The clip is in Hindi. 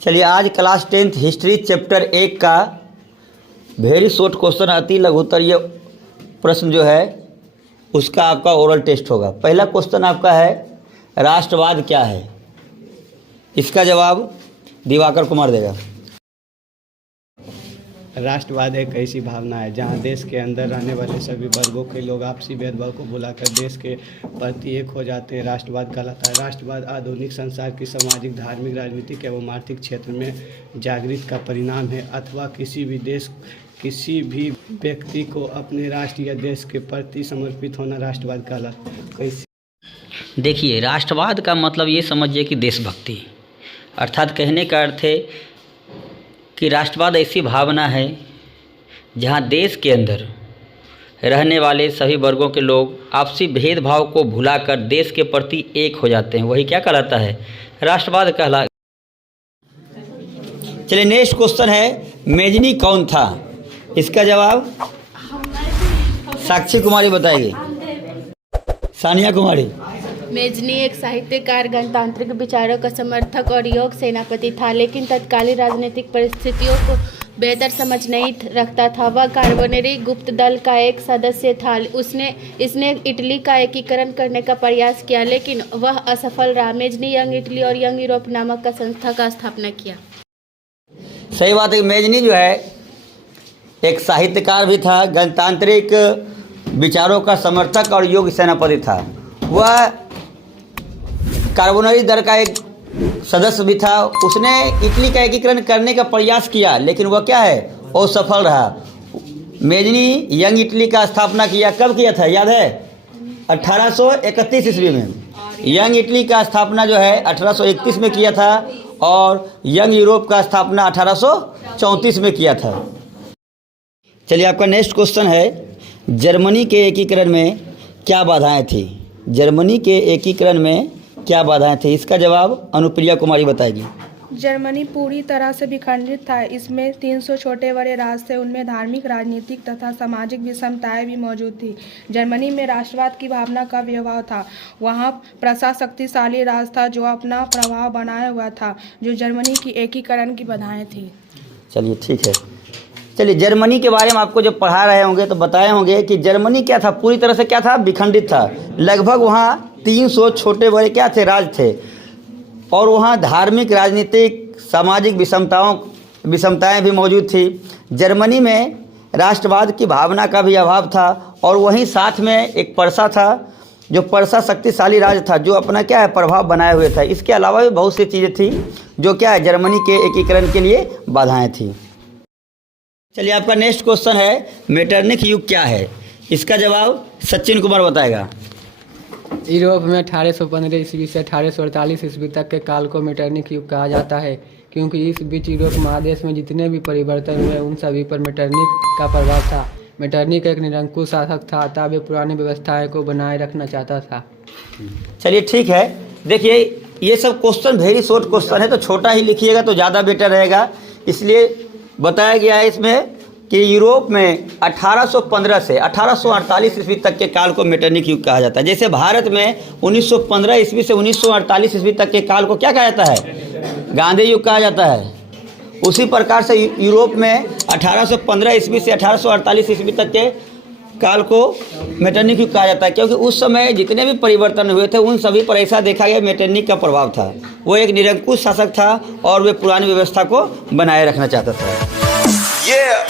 चलिए आज क्लास 10th हिस्ट्री चैप्टर 1 का वेरी शॉर्ट क्वेश्चन आती लघुत्तर ये प्रश्न जो है उसका आपका ओरल टेस्ट होगा। पहला क्वेश्चन आपका है राष्ट्रवाद क्या है। इसका जवाब दिवाकर कुमार देगा। राष्ट्रवाद एक ऐसी भावना है जहां देश के अंदर रहने वाले सभी वर्गों के लोग आपसी भेदभाव को भुलाकर देश के प्रति एक हो जाते हैं। राष्ट्रवाद कहलाता है। राष्ट्रवाद आधुनिक संसार की सामाजिक, धार्मिक, राजनीतिक एवं आर्थिक क्षेत्र में जागृति का परिणाम है अथवा किसी भी देश, किसी भी व्यक्ति को अपने राष्ट्र या देश के प्रति समर्पित होना राष्ट्रवाद कहलाता है। कैसे? देखिए, राष्ट्रवाद का मतलब ये समझिए कि देशभक्ति, अर्थात कहने का अर्थ है कि राष्ट्रवाद ऐसी भावना है जहां देश के अंदर रहने वाले सभी वर्गों के लोग आपसी भेदभाव को भुलाकर देश के प्रति एक हो जाते हैं। वही क्या कहलाता है? राष्ट्रवाद कहला। चलिए नेक्स्ट क्वेश्चन है मेजनी कौन था। इसका जवाब साक्षी कुमारी बताएगी। सानिया कुमारी। मेजनी एक साहित्यकार, गणतांत्रिक विचारों का समर्थक और योग सेनापति था, लेकिन तत्कालीन राजनीतिक परिस्थितियों को बेहतर समझ नहीं रखता था। वह कार्बोनेरी गुप्त दल का एक सदस्य था। इसने इटली का एकीकरण करने का प्रयास किया, लेकिन वह असफल रहा। मेजनी यंग इटली और यंग यूरोप नामक का संस्था का स्थापना किया। सही बात है। मेजनी जो है एक साहित्यकार भी था, गणतांत्रिक विचारों का समर्थक और योग सेनापति था। वह कार्बोनेरी दल का एक सदस्य भी था। उसने इटली का एकीकरण करने का प्रयास किया, लेकिन वह क्या है, असफल रहा। मेजनी यंग इटली का स्थापना किया। कब किया था याद है? 1831 ईस्वी में। यंग इटली का स्थापना जो है 1831 में किया था और यंग यूरोप का स्थापना 1834 में किया था। चलिए आपका नेक्स्ट क्वेश्चन है जर्मनी के एकीकरण में क्या बाधाएं थी। जर्मनी के एकीकरण में क्या बाधाएं थी? इसका जवाब अनुप्रिया कुमारी बताएगी। जर्मनी पूरी तरह से विखंडित था। इसमें 300 छोटे बड़े राज्य थे। उनमें धार्मिक, राजनीतिक तथा सामाजिक विषमताएं भी मौजूद थी। जर्मनी में राष्ट्रवाद की भावना का व्यवहार था। वहाँ प्रसा शक्तिशाली राज्य था जो अपना प्रभाव बनाया हुआ था, जो जर्मनी की एकीकरण की बाधाएं थी। चलिए ठीक है। चलिए जर्मनी के बारे में आपको जब पढ़ा रहे होंगे तो बताए होंगे कि जर्मनी क्या था, पूरी तरह से क्या था, विखंडित था। लगभग वहाँ 300 छोटे बड़े क्या थे, राज्य थे। और वहाँ धार्मिक, राजनीतिक, सामाजिक विषमताएं भी मौजूद थी। जर्मनी में राष्ट्रवाद की भावना का भी अभाव था। और वहीं साथ में एक परसा था, जो परसा शक्तिशाली राज्य था, जो अपना क्या है, प्रभाव बनाए हुए था। इसके अलावा भी बहुत सी चीज़ें थी जो क्या है, जर्मनी के एकीकरण के लिए बाधाएँ थी। चलिए आपका नेक्स्ट क्वेश्चन है मेटरनिक युग क्या है। इसका जवाब सचिन कुमार बताएगा। यूरोप में 1815 ईस्वी से 1848 ईस्वी तक के काल को मेटरनिक युग कहा जाता है, क्योंकि इस बीच यूरोप महादेश में जितने भी परिवर्तन हुए उन सभी पर मेटरनिक का प्रभाव था। मेटरनिक एक निरंकुश शासक था, अतः वे पुरानी व्यवस्थाएं को बनाए रखना चाहता था। चलिए ठीक है। देखिए ये सब क्वेश्चन वेरी शॉर्ट क्वेश्चन है, तो छोटा ही लिखिएगा तो ज़्यादा बेटर रहेगा। इसलिए बताया गया है इसमें कि यूरोप में 1815 से 1848 ईस्वी तक के काल को मेटरनिक युग कहा जाता है। जैसे भारत में 1915 ईस्वी से 1948 ईस्वी तक के काल को क्या कहा जाता है, गांधी युग कहा जाता है। उसी प्रकार से यूरोप में 1815 ईस्वी से 1848 ईस्वी तक के काल को मेटरनिक युग कहा जाता है, क्योंकि उस समय जितने भी परिवर्तन हुए थे उन सभी पर ऐसा देखा गया मेटरनिक का प्रभाव था। वो एक निरंकुश शासक था और वे पुरानी व्यवस्था को बनाए रखना चाहता था।